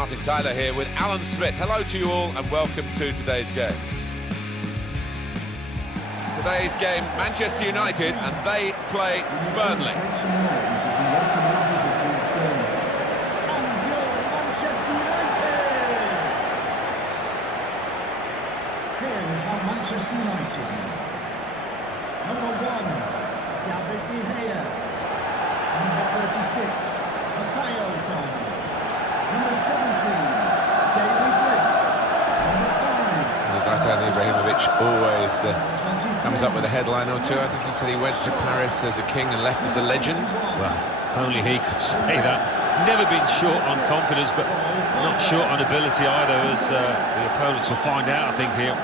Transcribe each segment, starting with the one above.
Martin Tyler here with Alan Smith. Hello to you all and welcome to today's game. Today's game, Manchester United, and they play Burnley. Here is how Manchester United. Number 1, David De Gea. Number 36, Matteo Burnley. Number 17, David Blake. Number 5. Zlatan Ibrahimovic always comes up with a headline or two. I think he said he went to Paris as a king and left as a legend. Well, only he could say that. Never been short on confidence, but not short on ability either, as the opponents will find out, I think, here.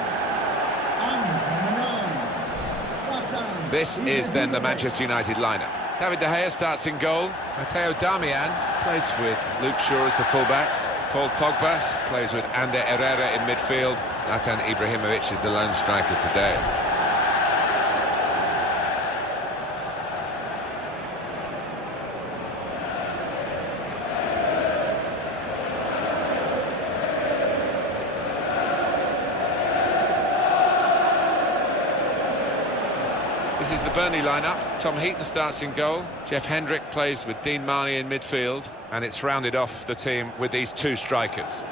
This is then the Manchester United lineup. David De Gea starts in goal. Matteo Darmian plays with Luke Shaw as the fullbacks. Paul Pogba plays with Ander Herrera in midfield. Zlatan Ibrahimovic is the lone striker today. This is the Burnley lineup. Tom Heaton starts in goal. Jeff Hendrick plays with Dean Marney in midfield. And it's rounded off the team with these two strikers.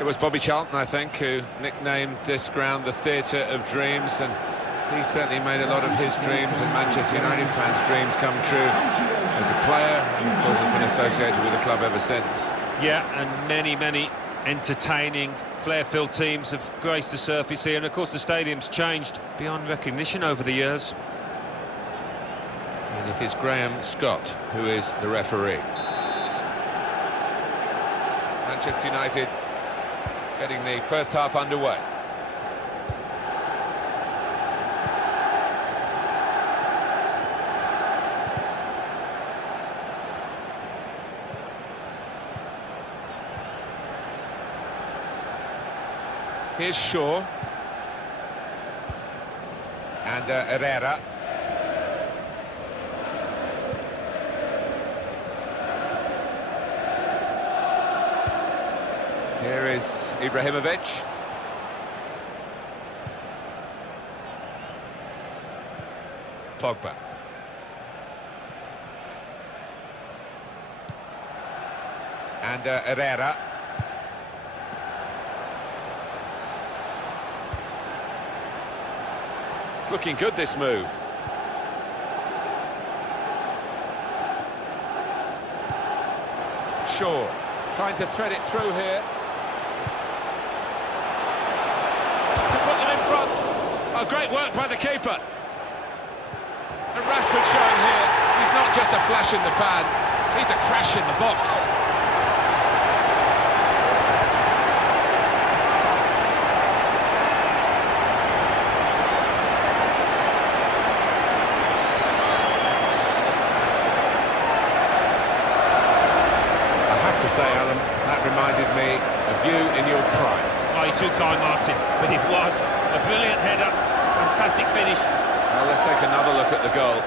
It was Bobby Charlton, I think, who nicknamed this ground the Theatre of Dreams, and he certainly made a lot of his dreams and Manchester United fans' dreams come true as a player, and of course has been associated with the club ever since. Yeah, and many entertaining, flair-filled teams have graced the surface here, and of course the stadium's changed beyond recognition over the years. And it is Graham Scott who is the referee. Manchester United getting the first half underway. Here's Shaw. And Herrera. Here is Ibrahimovic. Pogba. And Herrera. It's looking good, this move. Shaw trying to thread it through here. To put them in front. Oh, great work by the keeper. And Rashford showing here, he's not just a flash in the pan, he's a crash in the box. To say, Alan, that reminded me of you in your prime. Oh, you're too kind, Martin, but it was a brilliant header, fantastic finish. Well, let's take another look at the goal.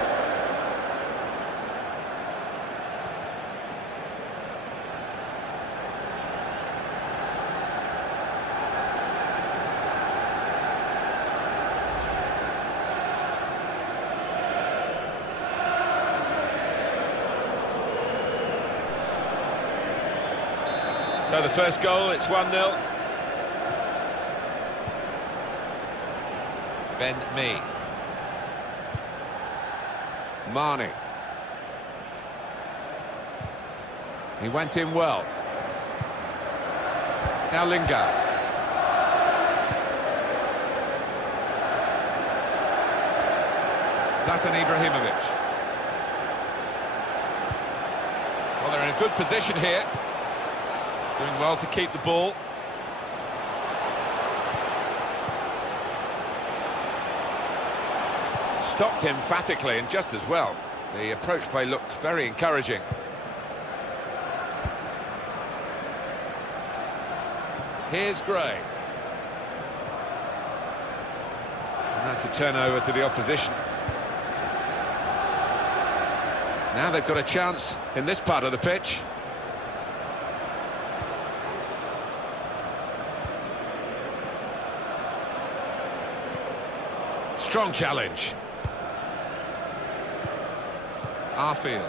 So the first goal, it's 1-0. Ben Mee. Marney. He went in well. Now Lingard. Zlatan Ibrahimovic. Well, they're in a good position here. Doing well to keep the ball. Stopped emphatically and just as well. The approach play looked very encouraging. Here's Gray. And that's a turnover to the opposition. Now they've got a chance in this part of the pitch. Strong challenge. Arfield.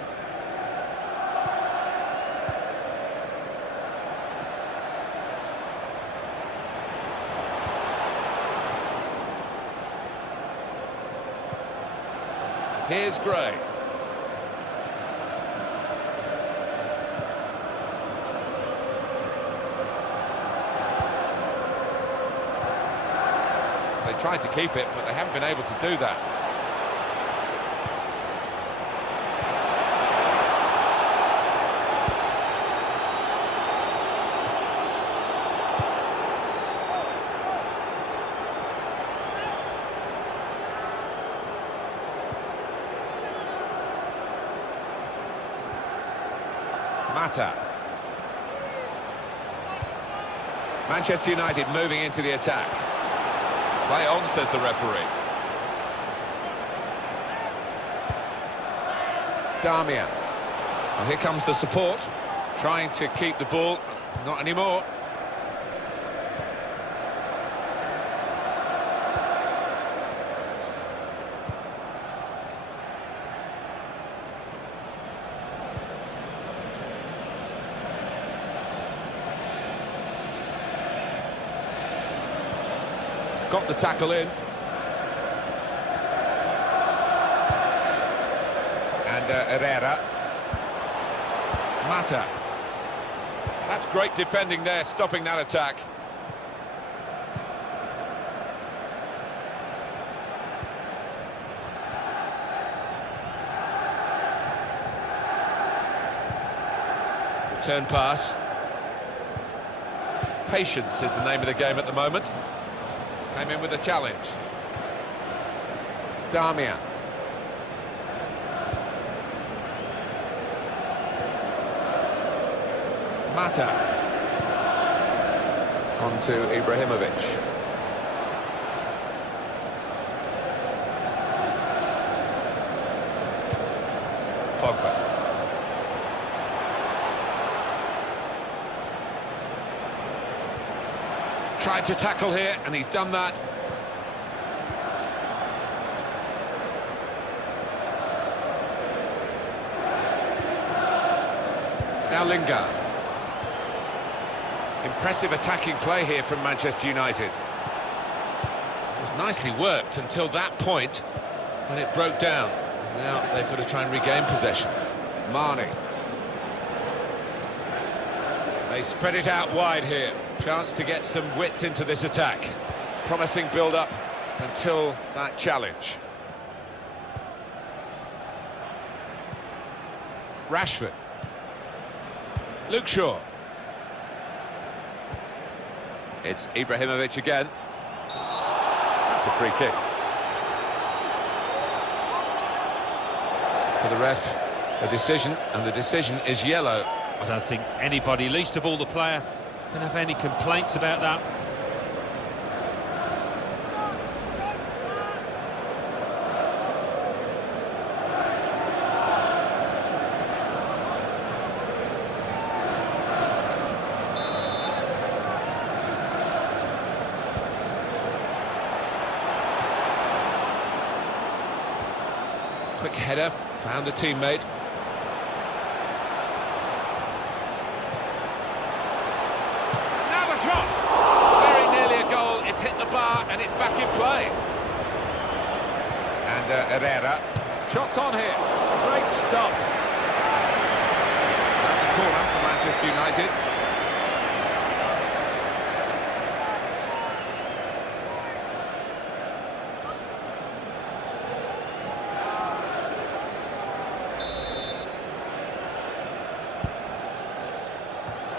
Here's Gray. They tried to keep it, but they haven't been able to do that. Mata. Manchester United moving into the attack. Play on, says the referee. Darmian. Well, here comes the support, trying to keep the ball. Not anymore. Got the tackle in. And Herrera. Mata. That's great defending there, stopping that attack. Return pass. Patience is the name of the game at the moment. Came in with a challenge. Darmian. Mata. On to Ibrahimovic. Pogba. Tried to tackle here, and he's done that. Now Lingard. Impressive attacking play here from Manchester United. It was nicely worked until that point when it broke down. Now they've got to try and regain possession. Marnie. They spread it out wide here. Chance to get some width into this attack. Promising build-up until that challenge. Rashford. Luke Shaw. It's Ibrahimovic again. It's a free kick. For the ref, a decision, and the decision is yellow. I don't think anybody, least of all the player, can have any complaints about that. Quick header, found a teammate. Now the shot! Very nearly a goal, it's hit the bar and it's back in play. And Herrera. Shots on here, great stop. That's a corner for Manchester United.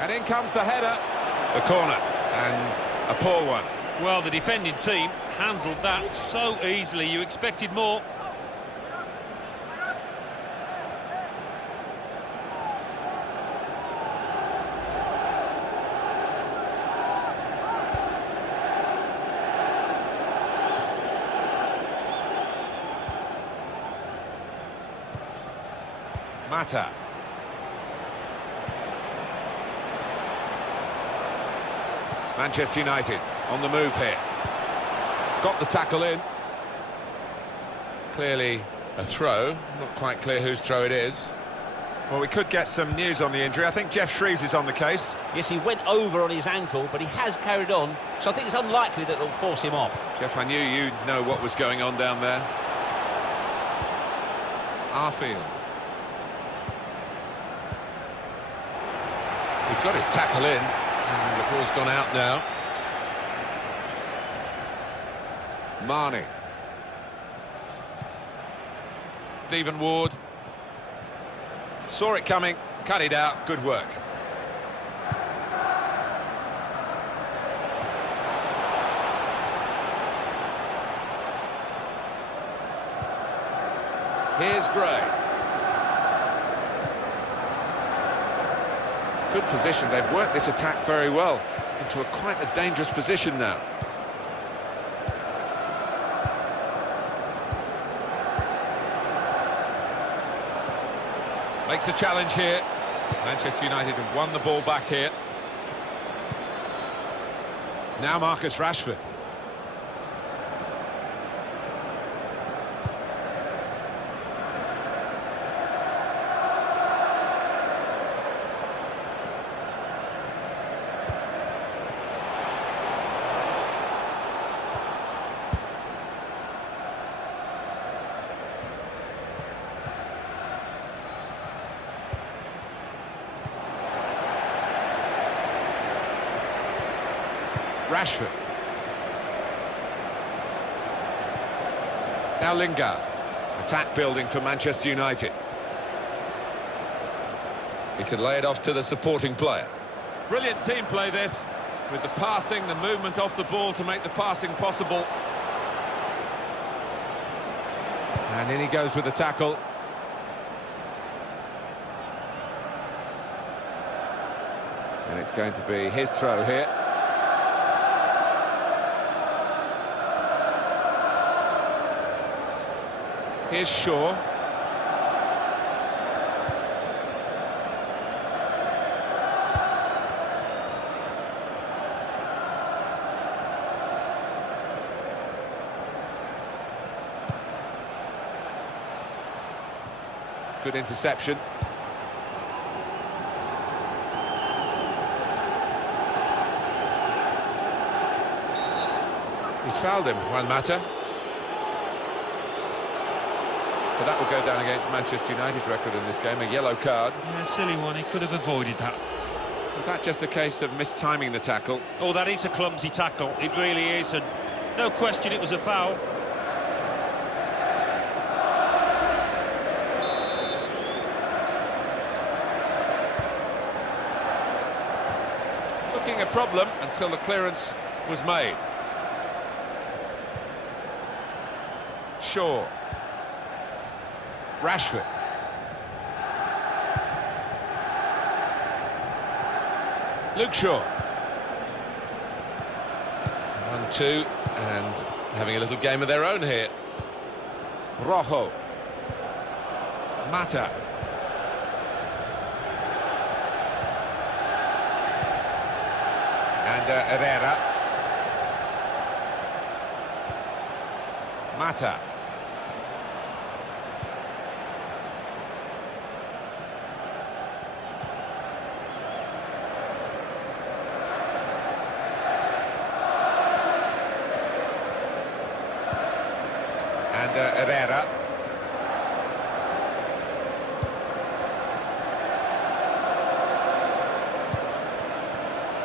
And in comes the header. The corner, and a poor one. Well, the defending team handled that so easily, you expected more. Mata. Manchester United on the move here. Got the tackle in. Clearly a throw. Not quite clear whose throw it is. Well, we could get some news on the injury. I think Jeff Shreves is on the case. Yes, he went over on his ankle, but he has carried on, so I think it's unlikely that it'll force him off. Jeff, I knew you'd know what was going on down there. Arfield. He's got his tackle in, and the ball's gone out now. Marnie. Stephen Ward. Saw it coming, cut it out, good work. Here's Gray. Good position, they've worked this attack very well into quite a dangerous position now. Makes a challenge here. Manchester United have won the ball back here. Now Marcus Rashford. Rashford. Now Lingard. Attack building for Manchester United. He can lay it off to the supporting player. Brilliant team play this, with the passing, the movement off the ball to make the passing possible. And in he goes with the tackle. And it's going to be his throw here. Here's Shaw. Good interception. He's fouled him, Juan Mata. But that will go down against Manchester United's record in this game, a yellow card. Yeah, silly one, he could have avoided that. Was that just a case of mistiming the tackle? Oh, that is a clumsy tackle, it really is, and no question it was a foul. Looking a problem until the clearance was made. Shaw. Rashford. Luke Shaw. 1-2, and having a little game of their own here. Rojo. Mata. And Herrera. Mata. And Herrera.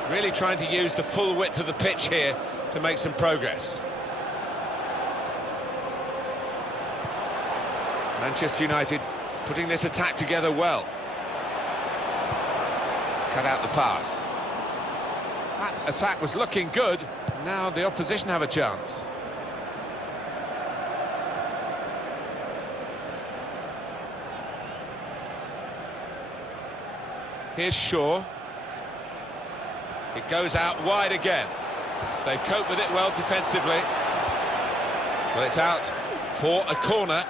Really trying to use the full width of the pitch here to make some progress. Manchester United putting this attack together well. Cut out the pass. That attack was looking good. Now the opposition have a chance. Here's Shaw. It goes out wide again. They cope with it well defensively. Well, it's out for a corner.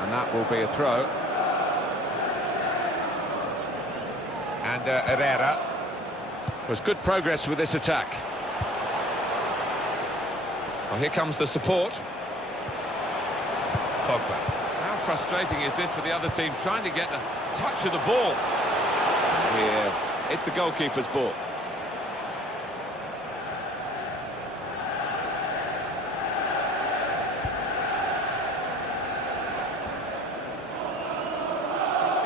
And that will be a throw. And Herrera. Was good progress with this attack. Well, here comes the support. Pogba. How frustrating is this for the other team, trying to get the touch of the ball? Here, it's the goalkeeper's ball.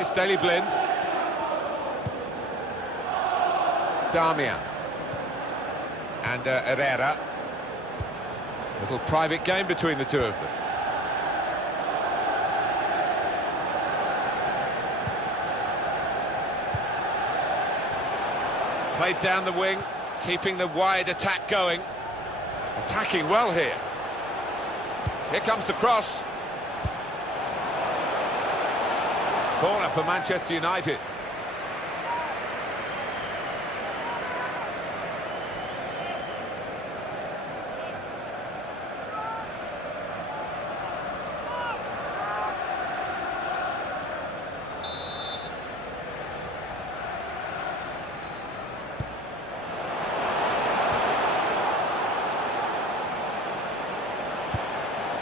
It's Daley Blind. Damian. And Herrera. Little private game between the two of them. Played down the wing, keeping the wide attack going. Attacking well here. Here comes the cross. Corner for Manchester United.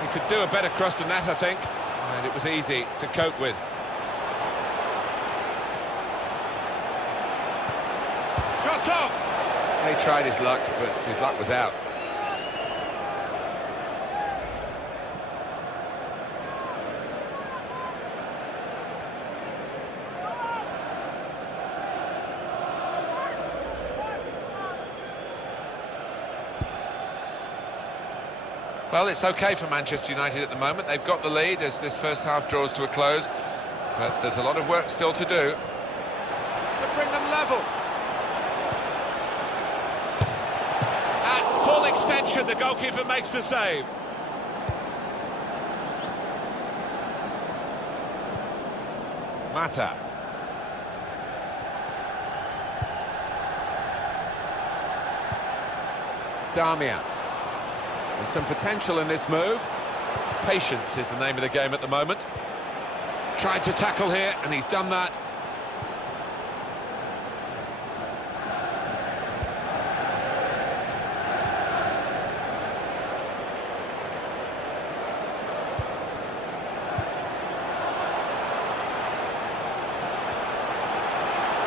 He could do a better cross than that, I think, and it was easy to cope with. Shots up! He tried his luck, but his luck was out. Well, it's okay for Manchester United at the moment. They've got the lead as this first half draws to a close, but there's a lot of work still to do to bring them level. At full extension, the goalkeeper makes the save. Mata. Damian. There's some potential in this move. Patience is the name of the game at the moment. Tried to tackle here, and he's done that.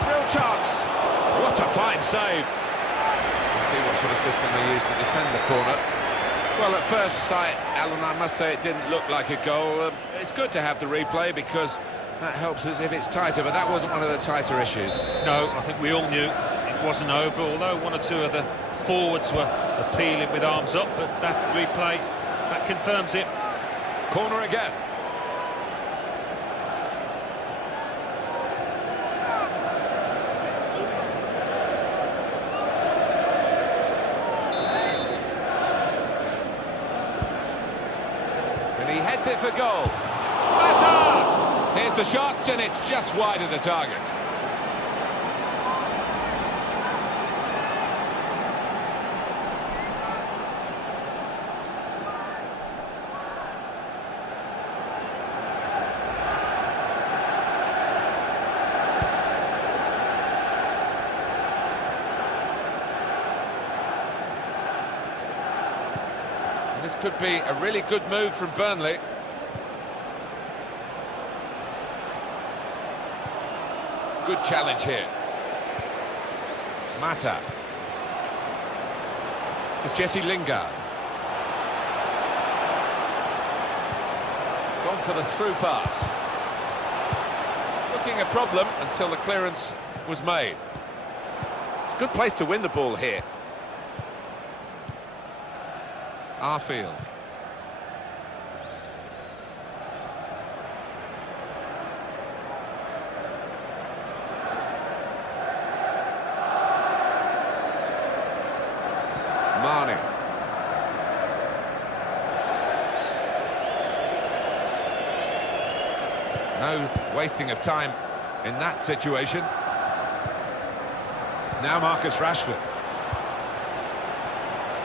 Real chance. What a fine save. Let's see what sort of system they use to defend the corner. Well, at first sight, Alan, I must say it didn't look like a goal. It's good to have the replay because that helps us if it's tighter, but that wasn't one of the tighter issues. No, I think we all knew it wasn't over, although one or two of the forwards were appealing with arms up, but that replay, that confirms it. Corner again. He heads it for goal. Mata! Here's the shot, and it's just wide of the target. This could be a really good move from Burnley. Good challenge here. Mata. It's Jesse Lingard. Gone for the through pass. Looking a problem until the clearance was made. It's a good place to win the ball here. Arfield. Mane. No wasting of time in that situation. Now Marcus Rashford.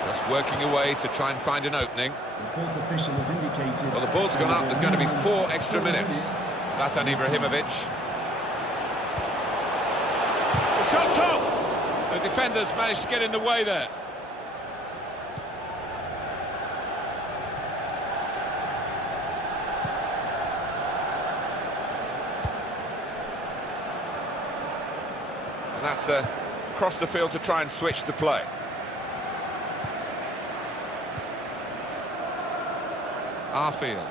Just working away to try and find an opening. The fourth official has indicated... Well, the ball's gone up. There's going to be 4 extra minutes. Zlatan Ibrahimovic. The shot's on! The defenders managed to get in the way there. And that's across the field to try and switch the play. Arfield.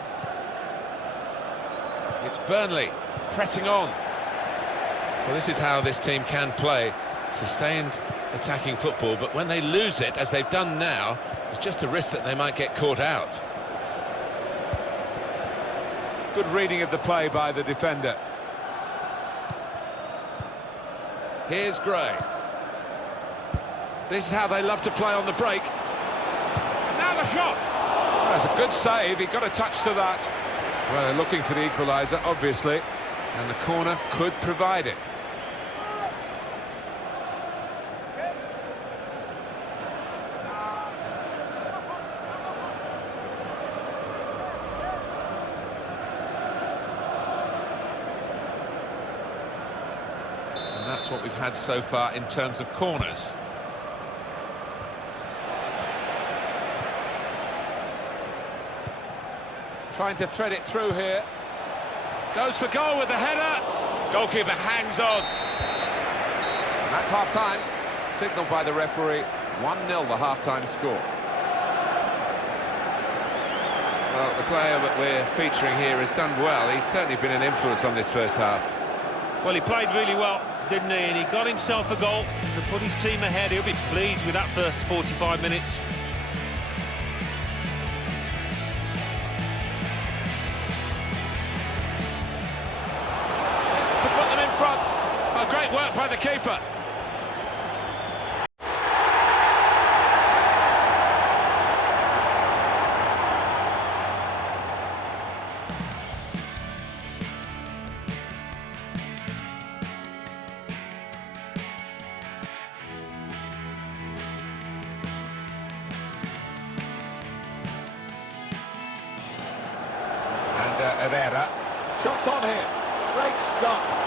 It's Burnley pressing on. Well, this is how this team can play. Sustained attacking football, but when they lose it, as they've done now, it's just a risk that they might get caught out. Good reading of the play by the defender. Here's Gray. This is how they love to play on the break. And now the shot! Well, that's a good save, he got a touch to that. Well, they're looking for the equaliser, obviously, and the corner could provide it. And that's what we've had so far in terms of corners. Trying to thread it through here. Goes for goal with the header. Goalkeeper hangs on. And that's half-time. Signalled by the referee. 1-0 the half-time score. Well, the player that we're featuring here has done well. He's certainly been an influence on this first half. Well, he played really well, didn't he? And he got himself a goal to put his team ahead. He'll be pleased with that first 45 minutes. Great work by the keeper. And Herrera. Shots on here. Great stop.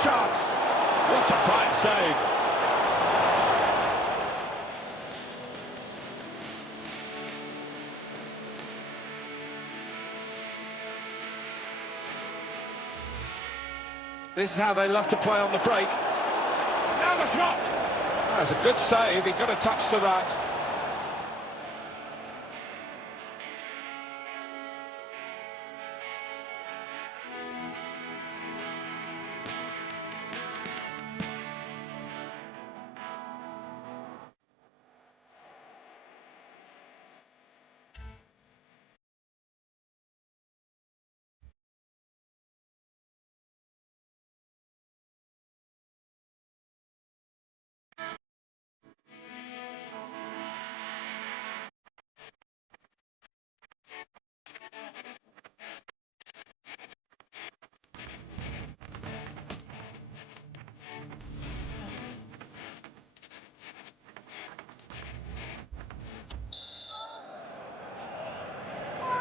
Chance. What a fine save. This is how they love to play on the break. Now the shot. That's a good save. He got a touch to that.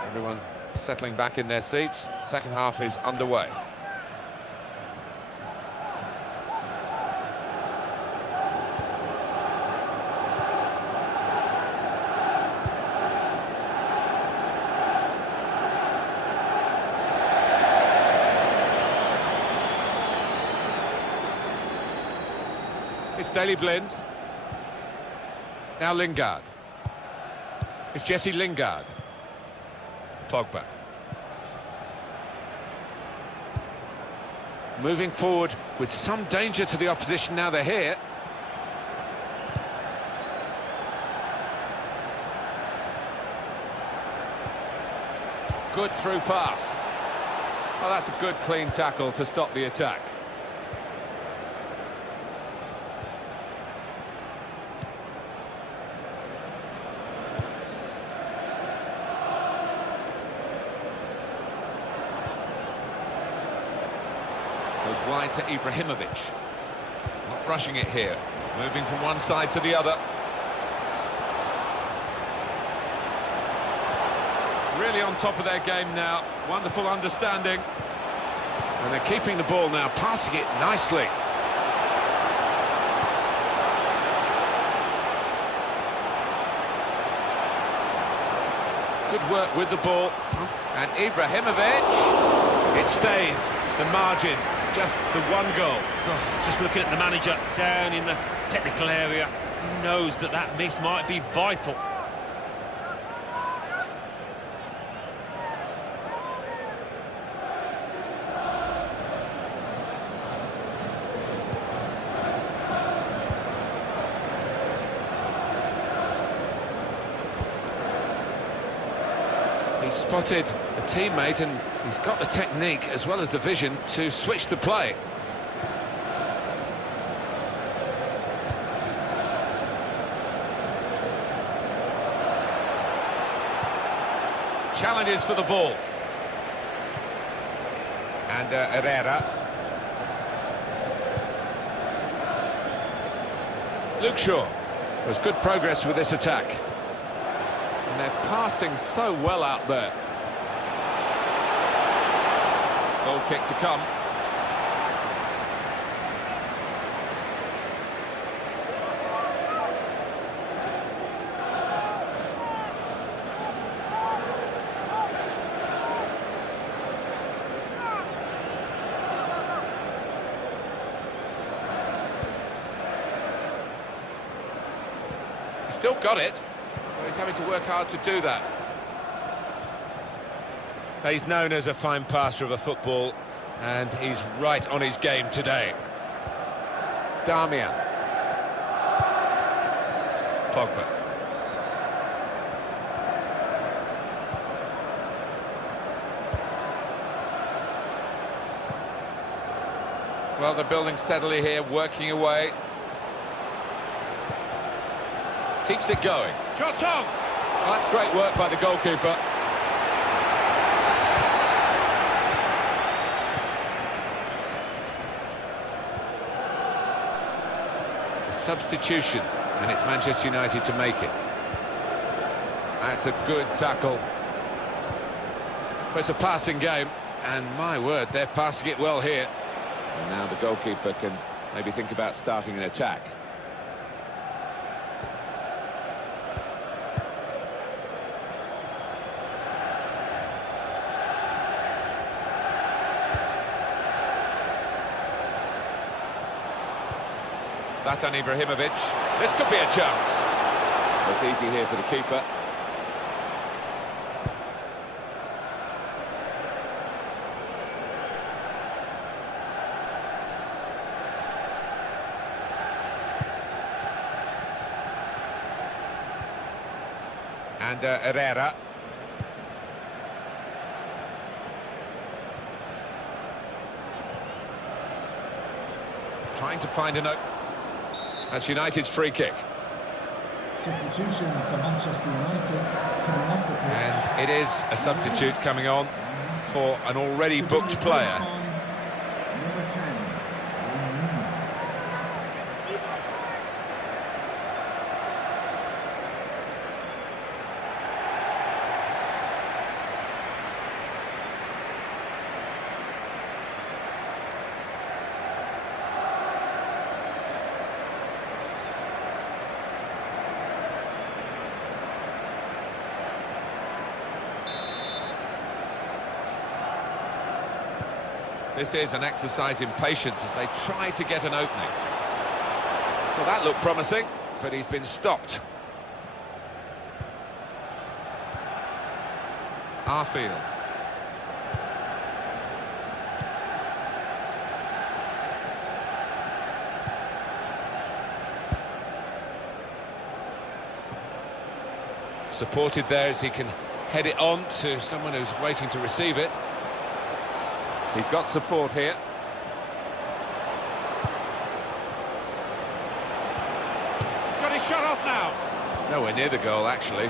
Everyone settling back in their seats. Second half is underway. It's Daley Blind. Now Lingard. It's Jesse Lingard. Pogba. moving forward with some danger to the opposition now they're here. Good through pass. Well, that's a good clean tackle to stop the attack. Goes wide to Ibrahimovic. Not rushing it here. Moving from one side to the other. Really on top of their game now. Wonderful understanding. And they're keeping the ball now, passing it nicely. It's good work with the ball. And Ibrahimovic, it stays. The margin, just the one goal. Oh, just looking at the manager down in the technical area, he knows that that miss might be vital. He spotted a teammate and he's got the technique as well as the vision to switch the play. Challenges for the ball. And Herrera. Luke Shaw. There's good progress with this attack. And they're passing so well out there. Goal kick to come. He's still got it. He's having to work hard to do that. He's known as a fine passer of a football, and he's right on his game today. Damian. Pogba. Well, they're building steadily here, working away. Keeps it going. Shot on! Well, that's great work by the goalkeeper. A substitution, and it's Manchester United to make it. That's a good tackle. Well, it's a passing game, and my word, they're passing it well here. And now the goalkeeper can maybe think about starting an attack. Zlatan Ibrahimovic. This could be a chance. It's easy here for the keeper. And Herrera. Trying to find an opening. That's United's free kick. Substitution for Manchester United coming off the pitch. And it is a substitute coming on for an already booked player. Number 10. This is an exercise in patience as they try to get an opening. Well, that looked promising, but he's been stopped. Arfield. supported there as he can head it on to someone who's waiting to receive it. He's got support here. He's got his shot off now. Nowhere near the goal, actually.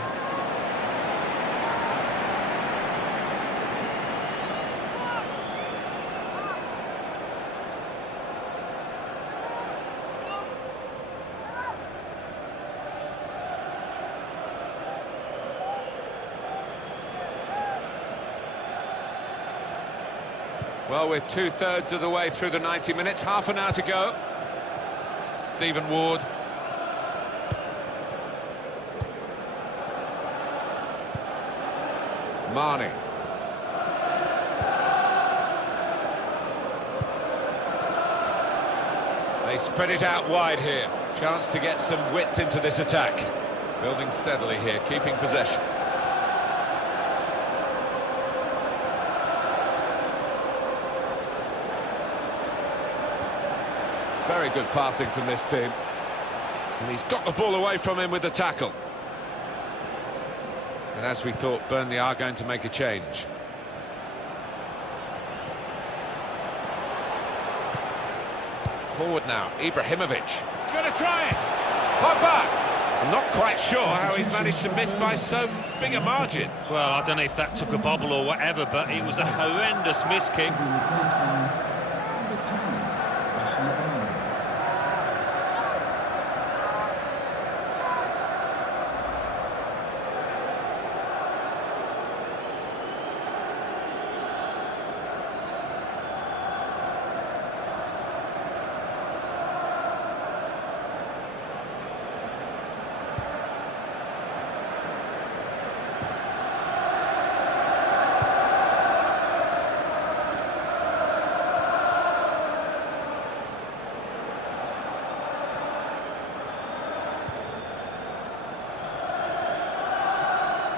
Well, we're two-thirds of the way through the 90 minutes, half an hour to go. Stephen Ward. Marnie. They spread it out wide here. Chance to get some width into this attack. Building steadily here, keeping possession. Very good passing from this team. And he's got the ball away from him with the tackle. And as we thought, Burnley are going to make a change. Forward now, Ibrahimovic. He's going to try it! Pogba! I'm not quite sure how he's managed to miss by so big a margin. Well, I don't know if that took a bobble or whatever, but it was a horrendous miss kick.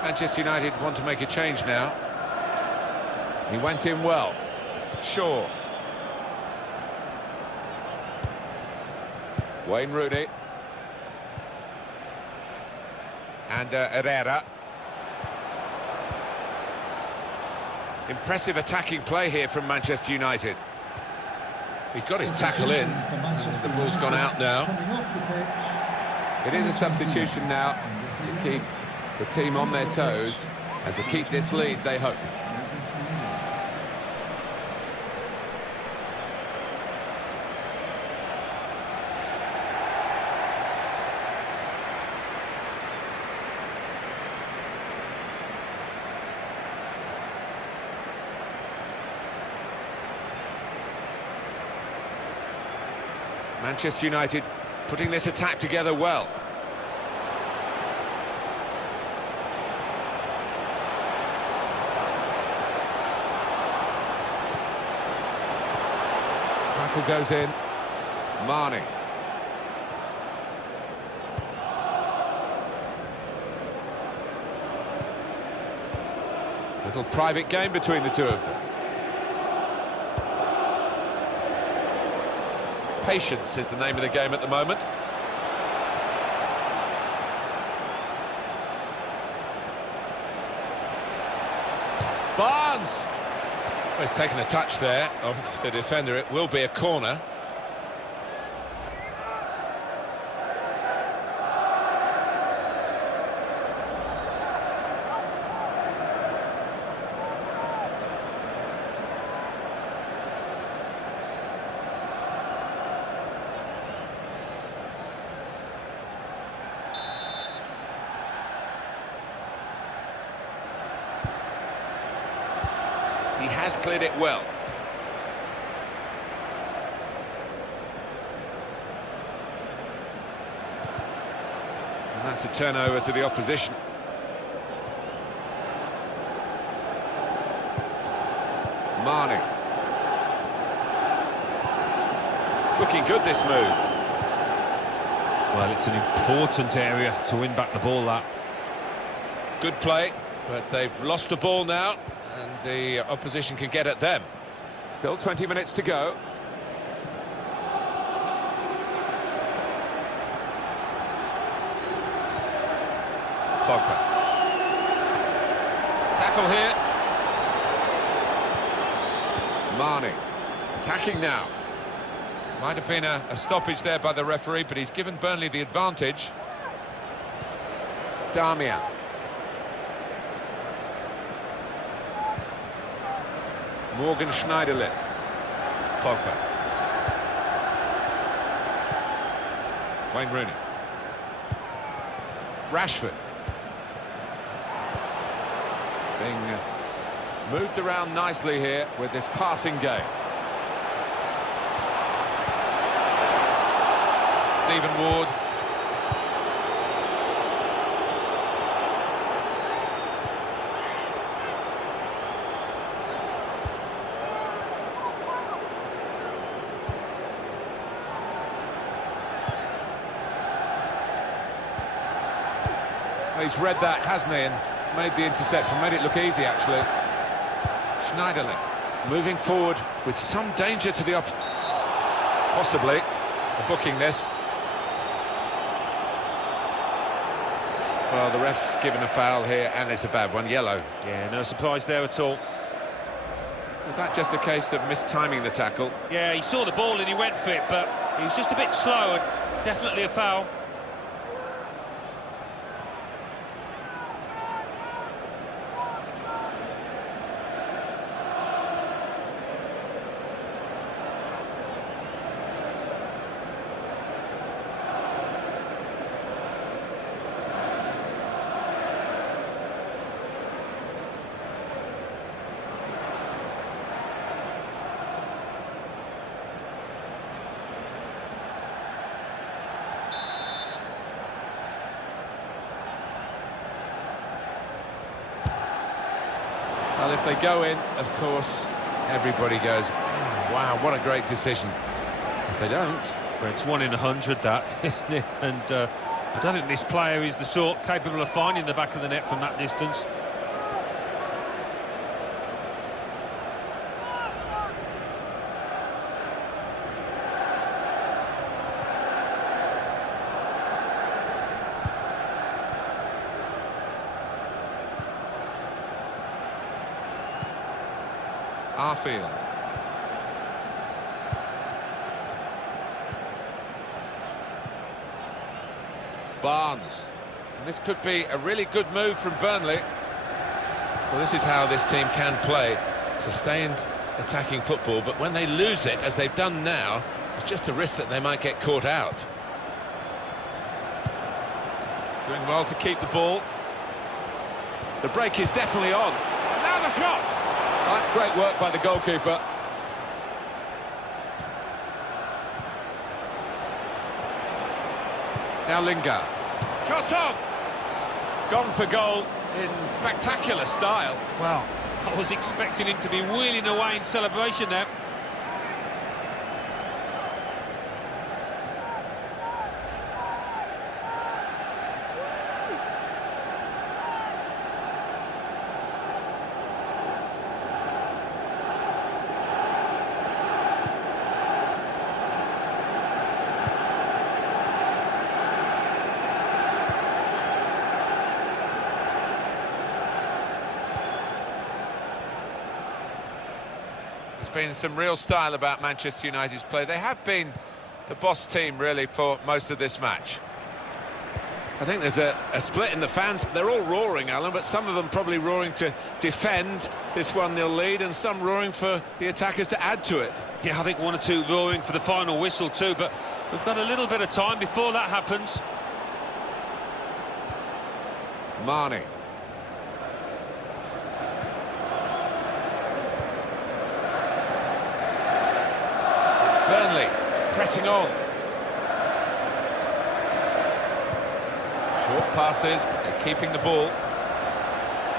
Manchester United want to make a change now. He went in well. Shaw. Wayne Rooney. And Herrera. Impressive attacking play here from Manchester United. He's got his tackle in. The ball's gone out now. It is a substitution now to keep the team on their toes and to keep this lead, they hope. Manchester United putting this attack together well. Tackle goes in. Marnie. Little private game between the two of them. Patience is the name of the game at the moment. Barnes! Well, he's taken a touch there of the defender. It will be a corner. He has cleared it well. And that's a turnover to the opposition. Marnie. It's looking good, this move. Well, it's an important area to win back the ball, that. Good play, but they've lost the ball now. And the opposition can get at them. Still 20 minutes to go. Pogba. Tackle here. Marnie, attacking now. Might have been a stoppage there by the referee, but he's given Burnley the advantage. Darmian. Morgan Schneiderlin. Pogba. Wayne Rooney. Rashford. Being moved around nicely here with this passing game. Stephen Ward. He's read that, hasn't he, and made the interception, made it look easy, actually. Schneiderlin moving forward with some danger to the opposite. Possibly booking this. Well, the ref's given a foul here, and it's a bad one, yellow. Yeah, no surprise there at all. Was that just a case of mistiming the tackle? Yeah, he saw the ball and he went for it, but he was just a bit slow, and definitely a foul. Well, if they go in, of course, everybody goes, oh, wow, what a great decision. If they don't... Well, it's 1 in 100, that, isn't it? And I don't think this player is the sort capable of finding the back of the net from that distance. Arfield. Barnes. And this could be a really good move from Burnley. Well, this is how this team can play. Sustained attacking football, but when they lose it, as they've done now, it's just a risk that they might get caught out. Doing well to keep the ball. The break is definitely on. And now the shot! That's great work by the goalkeeper. Now Lingard. Shot on! Gone for goal in spectacular style. Well, I was expecting him to be wheeling away in celebration there. Been some real style about Manchester United's play. They have been the boss team really for most of this match. I think there's a split in the fans. They're all roaring, Alan, but some of them probably roaring to defend this 1-0 lead, and some roaring for the attackers to add to it. Yeah, I think 1 or 2 roaring for the final whistle too, but we've got a little bit of time before that happens. Marnie. Burnley pressing on. Short passes, but they're keeping the ball.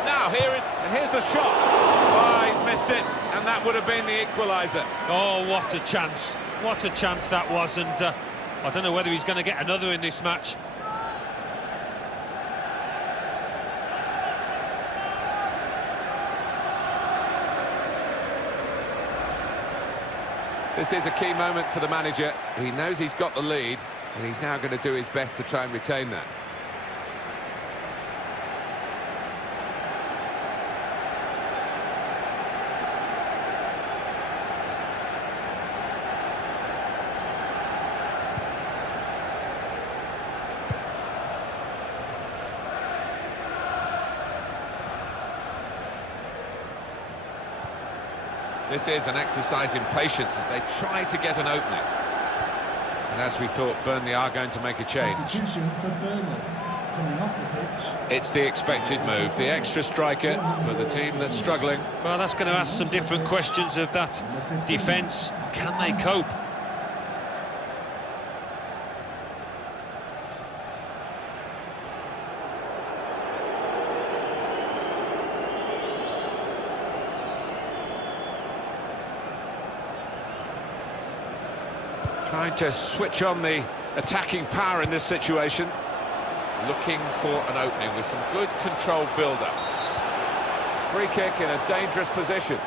Now here's the shot. Oh, he's missed it, and that would have been the equaliser. Oh, what a chance. What a chance that was, and I don't know whether he's going to get another in this match. This is a key moment for the manager. He knows he's got the lead, and he's now going to do his best to try and retain that. This is an exercise in patience as they try to get an opening. And as we thought, Burnley are going to make a change. Substitution for Burnley. Coming off the pitch. It's the expected move, the extra striker for the team that's struggling. Well, that's going to ask some different questions of that defence. Can they cope? Trying to switch on the attacking power in this situation. Looking for an opening with some good controlled build-up. Free kick in a dangerous position.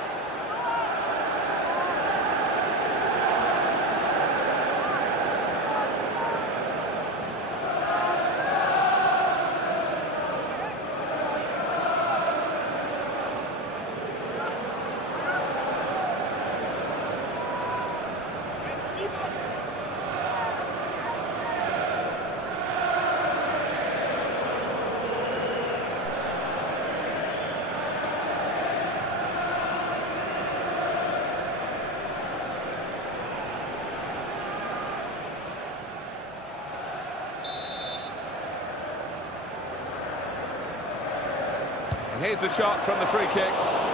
And here's the shot from the free kick.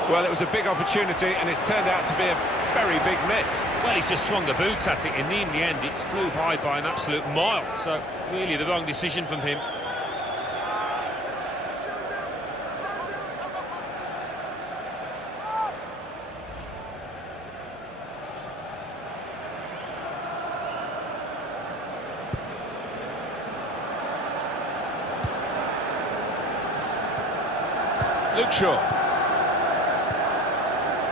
Well, it was a big opportunity, and it's turned out to be a very big miss. Well, he's just swung the boot at it, and in the end, it flew by an absolute mile. So, really, the wrong decision from him. Luke Shaw.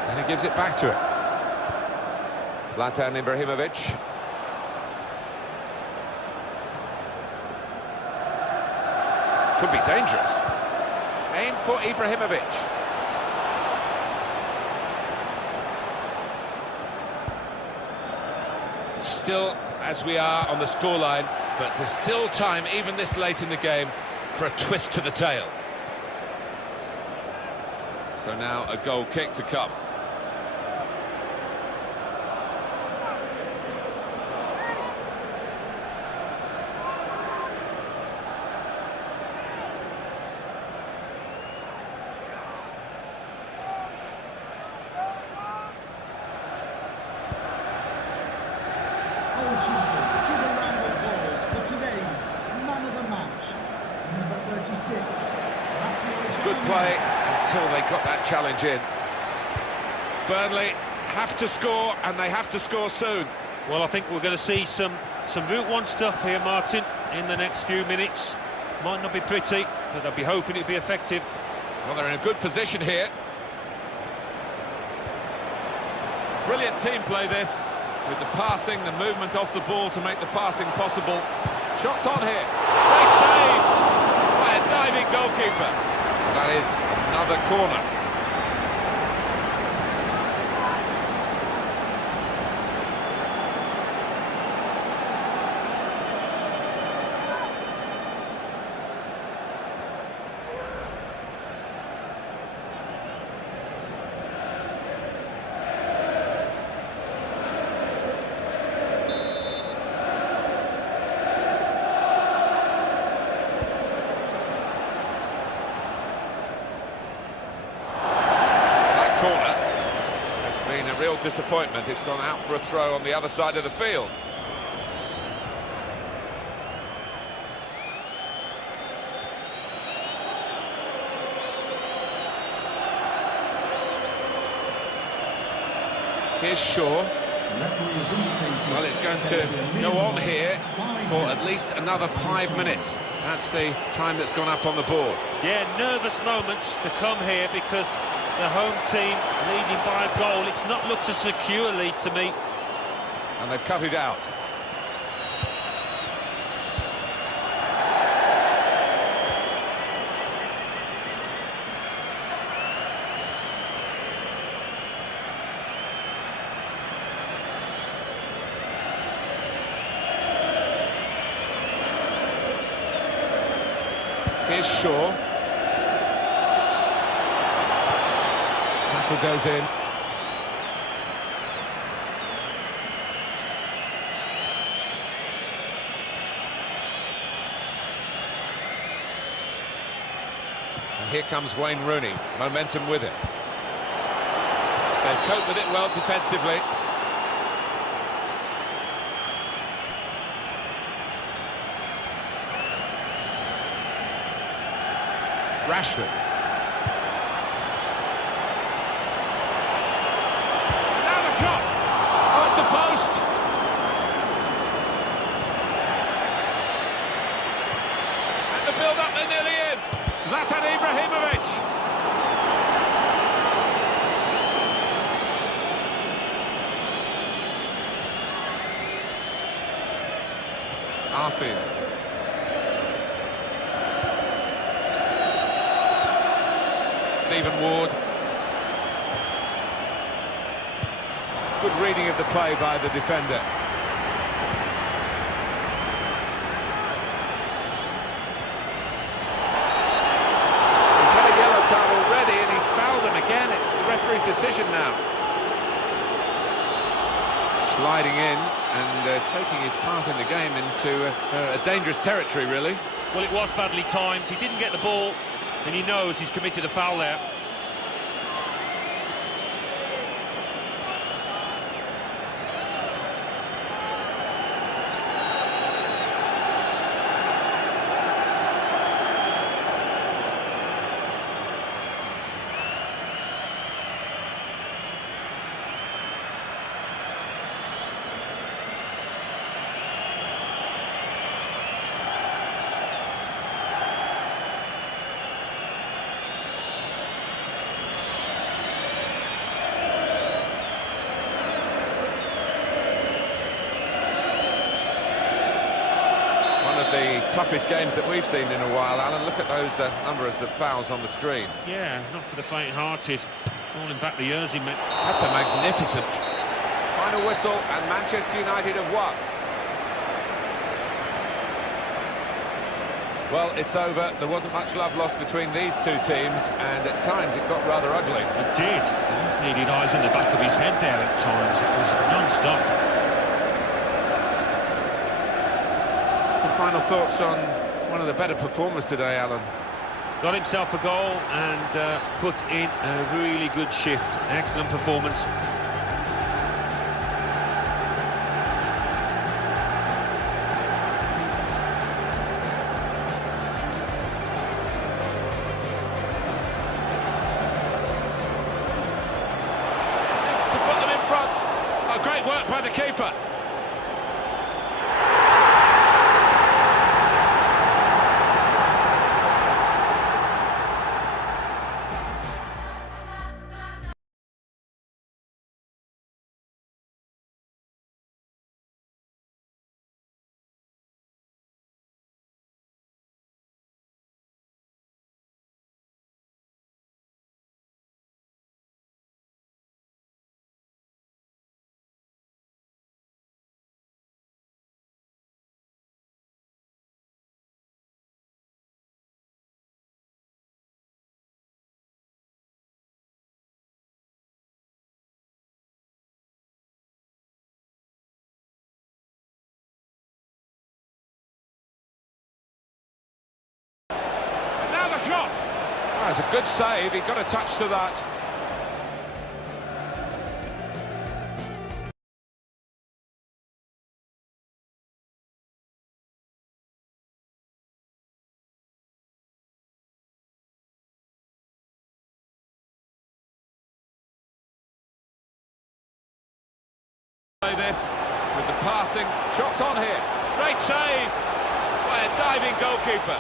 And he gives it back to him. Zlatan Ibrahimovic. Could be dangerous. Aim for Ibrahimovic. Still, as we are on the scoreline, but there's still time, even this late in the game, for a twist to the tail. So now a goal kick to come. Old Trafford, give a round of applause for today's man of the match, number 36. It's good play until they got that challenge in. Burnley have to score, and they have to score soon. Well, I think we're going to see some Route 1 stuff here, Martin, in the next few minutes. Might not be pretty, but I'll be hoping it'll be effective. Well, they're in a good position here. Brilliant team play this, with the passing, the movement off the ball to make the passing possible. Shots on here. Great save by a diving goalkeeper. That is another corner. Real disappointment. It's gone out for a throw on the other side of the field. Here's Shaw. Well, it's going to go on here for at least another 5 minutes. That's the time that's gone up on the board. Yeah, nervous moments to come here because the home team leading by a goal. It's not looked a secure lead to me. And they've cut it out. Here's Shaw. Tackle goes in. here comes Wayne Rooney, momentum with it. They've coped with it well defensively. Rashford. Now the shot! Oh, it's the post! And the build-up, they're nearly in. Zlatan Ibrahimovic. Arfield. Stephen Ward. Good reading of the play by the defender. He's had a yellow card already and he's fouled him again. It's the referee's decision now. Sliding in and taking his part in the game into a dangerous territory, really. Well, it was badly timed. He didn't get the ball, and he knows he's committed a foul there. The toughest games that we've seen in a while, Alan. Look at those numbers of fouls on the screen. Yeah, not for the faint-hearted. Rolling back the years he meant. That's a magnificent final whistle, and Manchester United have won. Well, it's over. There wasn't much love lost between these two teams, and at times it got rather ugly. It did. He needed eyes in the back of his head there at times. It was non-stop. Some final thoughts on one of the better performers today, Alan. Got himself a goal and put in a really good shift. Excellent performance. To put them in front. Oh, great work by the keeper. Shot. Oh, that's a good save. He got a touch to that. Play this with the passing. Shots on here. Great save by a diving goalkeeper.